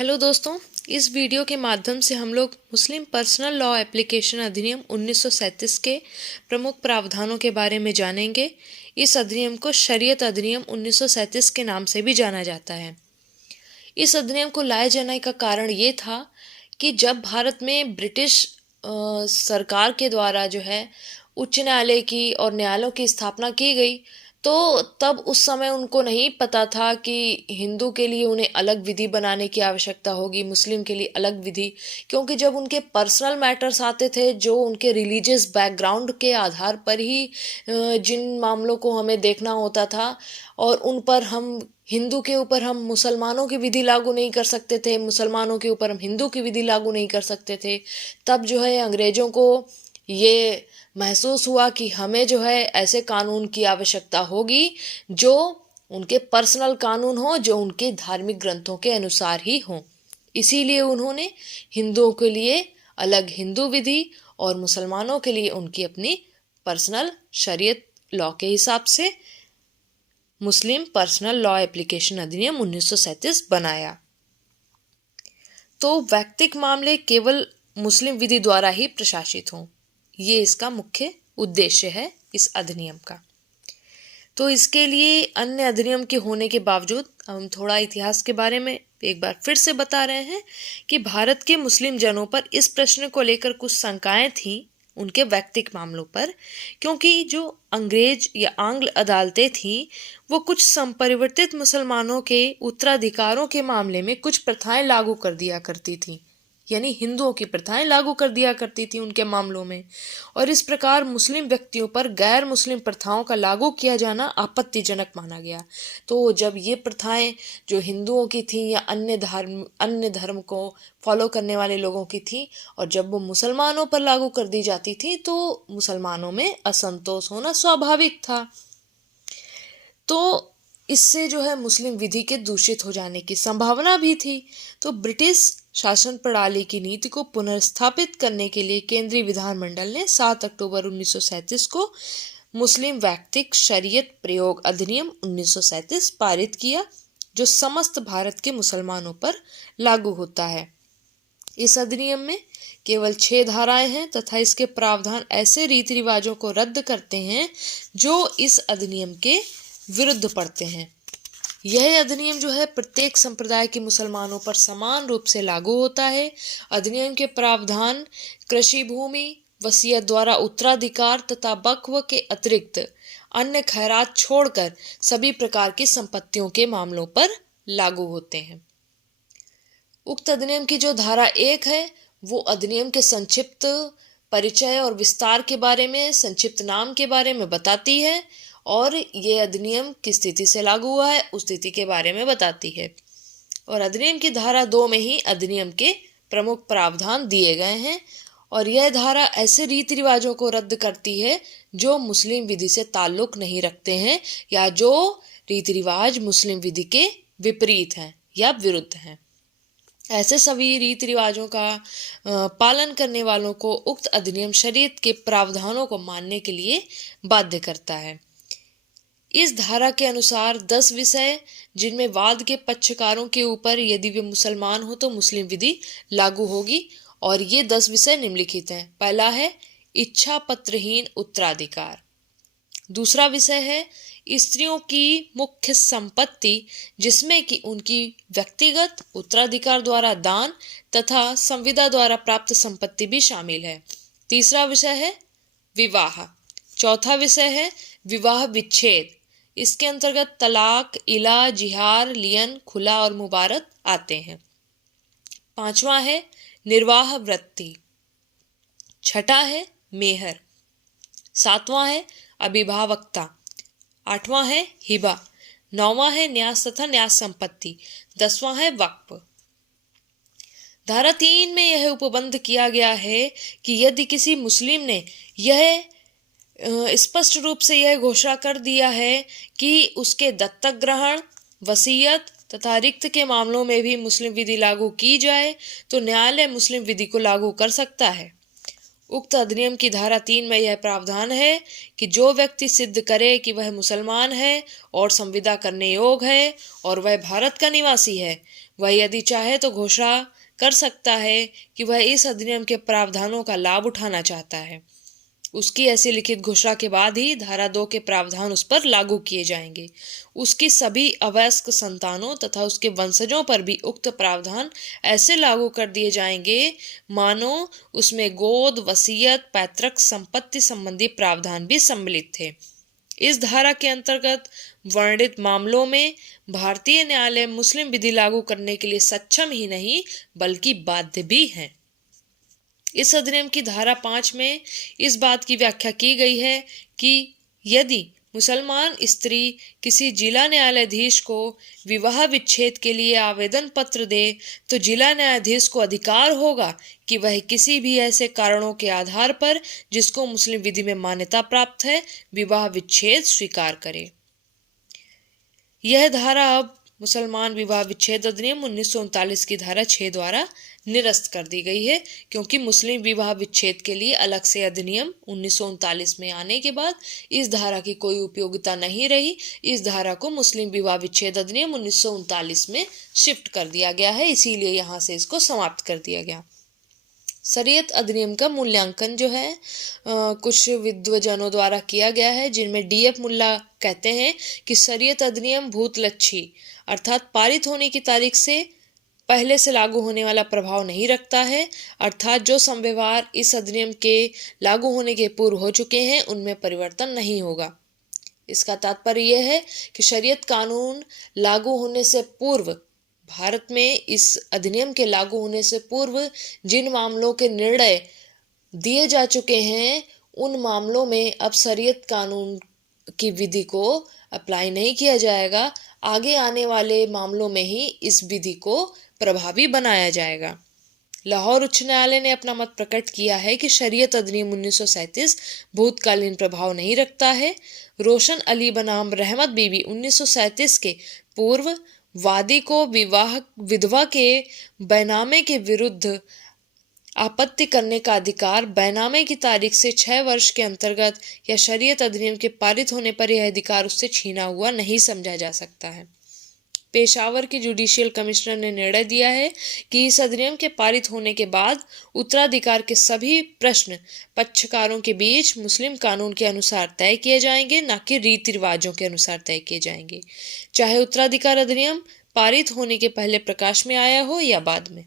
Hello दोस्तों, इस video के माध्यम से हम लोग मुस्लिम पर्सनल लॉ एप्लीकेशन अधिनियम 1937 के प्रमुख प्रावधानों के बारे में जानेंगे। इस अधिनियम को शरीयत अधिनियम 1937 के नाम से भी जाना जाता है। इस अधिनियम को लाए जाने का कारण ये था कि जब भारत में ब्रिटिश सरकार के द्वारा जो है उच्च न्यायालय की और न्यायालयों की स्थापना की गई, तो तब उस समय उनको नहीं पता था कि हिंदू के लिए उन्हें अलग विधि बनाने की आवश्यकता होगी, मुस्लिम के लिए अलग विधि। क्योंकि जब उनके पर्सनल मैटर्स आते थे जो उनके रिलीजियस बैकग्राउंड के आधार पर ही जिन मामलों को हमें देखना होता था, और उन पर हम हिंदू के ऊपर हम मुसलमानों की विधि लागू नहीं कर सकते थे, मुसलमानों के ऊपर हम हिंदू की विधि लागू नहीं कर सकते थे। तब जो है अंग्रेजों को ये महसूस हुआ कि हमें जो है ऐसे कानून की आवश्यकता होगी जो उनके पर्सनल कानून हो, जो उनके धार्मिक ग्रंथों के अनुसार ही हो। इसीलिए उन्होंने हिंदुओं के लिए अलग हिंदू विधि और मुसलमानों के लिए उनकी अपनी पर्सनल शरीयत लॉ के हिसाब से मुस्लिम पर्सनल लॉ एप्लीकेशन अधिनियम 1937 बनाया। तो वैयक्तिक मामले केवल मुस्लिम विधि द्वारा ही प्रशासित हों, ये इसका मुख्य उद्देश्य है इस अधिनियम का। तो इसके लिए अन्य अधिनियम के होने के बावजूद हम थोड़ा इतिहास के बारे में एक बार फिर से बता रहे हैं कि भारत के मुस्लिम जनों पर इस प्रश्न को लेकर कुछ शंकाएं थीं उनके वैयक्तिक मामलों पर, क्योंकि जो अंग्रेज या आंग्ल अदालतें थीं वो कुछ संपरिवर्तित मुसलमानों के उत्तराधिकारों के मामले में कुछ प्रथाएं लागू कर दिया करती थीं, यानी हिंदुओं की प्रथाएं लागू कर दिया करती थी उनके मामलों में। और इस प्रकार मुस्लिम व्यक्तियों पर गैर मुस्लिम प्रथाओं का लागू किया जाना आपत्तिजनक माना गया। तो जब ये प्रथाएं जो हिंदुओं की थी या अन्य धर्म को फॉलो करने वाले लोगों की थी, और जब वो मुसलमानों पर लागू कर दी जाती थी तो मुसलमानों में असंतोष होना स्वाभाविक था। तो इससे जो है मुस्लिम विधि के दूषित हो जाने की संभावना भी थी। तो ब्रिटिश शासन प्रणाली की नीति को पुनर्स्थापित करने के लिए केंद्रीय विधानमंडल ने 7 अक्टूबर 1937 को मुस्लिम वैयक्तिक शरीयत प्रयोग अधिनियम 1937 पारित किया, जो समस्त भारत के मुसलमानों पर लागू होता है। इस अधिनियम में केवल 6 धाराएं हैं तथा इसके प्रावधान ऐसे रीति रिवाजों को रद्द करते हैं जो इस अधिनियम के विरुद्ध पड़ते हैं। यह अधिनियम जो है प्रत्येक संप्रदाय के मुसलमानों पर समान रूप से लागू होता है। अधिनियम के प्रावधान कृषि भूमि, वसीयत द्वारा उत्तराधिकार तथा वक्फ के अतिरिक्त अन्य खैरात छोड़कर सभी प्रकार की संपत्तियों के मामलों पर लागू होते हैं। उक्त अधिनियम की जो धारा 1 है वो अधिनियम के संक्षिप्त परिचय और विस्तार के बारे में, संक्षिप्त नाम के बारे में बताती है, और ये अधिनियम किस स्थिति से लागू हुआ है उस स्थिति के बारे में बताती है। और अधिनियम की धारा 2 में ही अधिनियम के प्रमुख प्रावधान दिए गए हैं, और यह धारा ऐसे रीति रिवाजों को रद्द करती है जो मुस्लिम विधि से ताल्लुक नहीं रखते हैं या जो रीति रिवाज मुस्लिम विधि के विपरीत हैं या विरुद्ध हैं। ऐसे सभी रीति रिवाजों का पालन करने वालों को उक्त अधिनियम शरीयत के प्रावधानों को मानने के लिए बाध्य करता है। इस धारा के अनुसार 10 विषय जिनमें वाद के पक्षकारों के ऊपर यदि वे मुसलमान हो तो मुस्लिम विधि लागू होगी, और ये 10 विषय निम्नलिखित हैं। पहला है इच्छा पत्रहीन उत्तराधिकार। दूसरा विषय है स्त्रियों की मुख्य संपत्ति जिसमें कि उनकी व्यक्तिगत उत्तराधिकार द्वारा दान तथा संविदा द्वारा प्राप्त संपत्ति भी शामिल है। तीसरा विषय है विवाह। चौथा विषय है विवाह विच्छेद। इसके अंतर्गत तलाक, इला, जिहार, लियन, खुला और मुबारक आते हैं। पांचवा है निर्वाह वृत्ति। छठा है मेहर। सातवां है अभिभावकता। आठवां है हिबा। नौवां है न्यास तथा न्यास संपत्ति। 10वां है वक्फ। धारा 3 में यह उपबंध किया गया है कि यदि किसी मुस्लिम ने यह स्पष्ट रूप से यह घोषणा कर दिया है कि उसके दत्तक ग्रहण, वसीयत तथा रिक्त के मामलों में भी मुस्लिम विधि लागू की जाए तो न्यायालय मुस्लिम विधि को लागू कर सकता है। उक्त अधिनियम की धारा 3 में यह प्रावधान है कि जो व्यक्ति सिद्ध करे कि वह मुसलमान है और संविदा करने योग्य है और वह भारत का निवासी है, वह यदि चाहे तो घोषणा कर सकता है कि वह इस अधिनियम के प्रावधानों का लाभ उठाना चाहता है। उसकी ऐसी लिखित घोषणा के बाद ही धारा 2 के प्रावधान उस पर लागू किए जाएंगे। उसकी सभी अवयस्क संतानों तथा उसके वंशजों पर भी उक्त प्रावधान ऐसे लागू कर दिए जाएंगे मानो उसमें गोद, वसीयत, पैतृक संपत्ति संबंधी प्रावधान भी सम्मिलित थे। इस धारा के अंतर्गत वर्णित मामलों में भारतीय न्यायालय मुस्लिम विधि लागू करने के लिए सक्षम ही नहीं बल्कि बाध्य भी है। इस अधिनियम की धारा 5 में इस बात की व्याख्या की गई है कि यदि मुसलमान स्त्री किसी जिला न्यायाधीश को विवाह विच्छेद के लिए आवेदन पत्र दे तो जिला न्यायाधीश को अधिकार होगा कि वह किसी भी ऐसे कारणों के आधार पर जिसको मुस्लिम विधि में मान्यता प्राप्त है विवाह विच्छेद स्वीकार करे। यह धारा अब मुसलमान विवाह विच्छेद अधिनियम 1939 की धारा 6 द्वारा निरस्त कर दी गई है, क्योंकि मुस्लिम विवाह विच्छेद के लिए अलग से अधिनियम 1939 में आने के बाद इस धारा की कोई उपयोगिता नहीं रही। इस धारा को मुस्लिम विवाह विच्छेद अधिनियम 1939 में शिफ्ट कर दिया गया है, इसीलिए यहाँ से इसको समाप्त कर दिया गया। शरीयत अधिनियम का मूल्यांकन जो है कुछ विद्वजनों द्वारा किया गया है, जिनमें डीएफ मुल्ला कहते हैं कि शरीयत अधिनियम भूतलक्षी अर्थात पारित होने की तारीख से पहले से लागू होने वाला प्रभाव नहीं रखता है, अर्थात जो संव्यवहार इस अधिनियम के लागू होने के पूर्व हो चुके हैं उनमें परिवर्तन नहीं होगा। इसका तात्पर्य यह है कि शरीयत कानून लागू होने से पूर्व, भारत में इस अधिनियम के लागू होने से पूर्व जिन मामलों के निर्णय दिए जा चुके हैं उन मामलों में अब शरीयत कानून की विधि को अप्लाई नहीं किया जाएगा। आगे आने वाले मामलों में ही इस विधि को प्रभावी बनाया जाएगा। लाहौर उच्च न्यायालय ने अपना मत प्रकट किया है कि शरीयत अधिनियम 1937 भूतकालीन प्रभाव नहीं रखता है। रोशन अली बनाम रहमत बीबी 1937 के पूर्व वादी को विधवा के बैनामे के विरुद्ध आपत्ति करने का अधिकार बैनामे की तारीख से 6 वर्ष के अंतर्गत या शरीयत अधिनियम के पारित होने पर यह अधिकार उससे छीना हुआ नहीं समझा जा सकता है। पेशावर के जुडिशियल कमिश्नर ने निर्णय दिया है कि इस अधिनियम के पारित होने के बाद उत्तराधिकार के सभी प्रश्न पक्षकारों के बीच मुस्लिम कानून के अनुसार तय किए जाएंगे, न कि रीति रिवाजों के अनुसार तय किए जाएंगे, चाहे उत्तराधिकार अधिनियम पारित होने के पहले प्रकाश में आया हो या बाद में।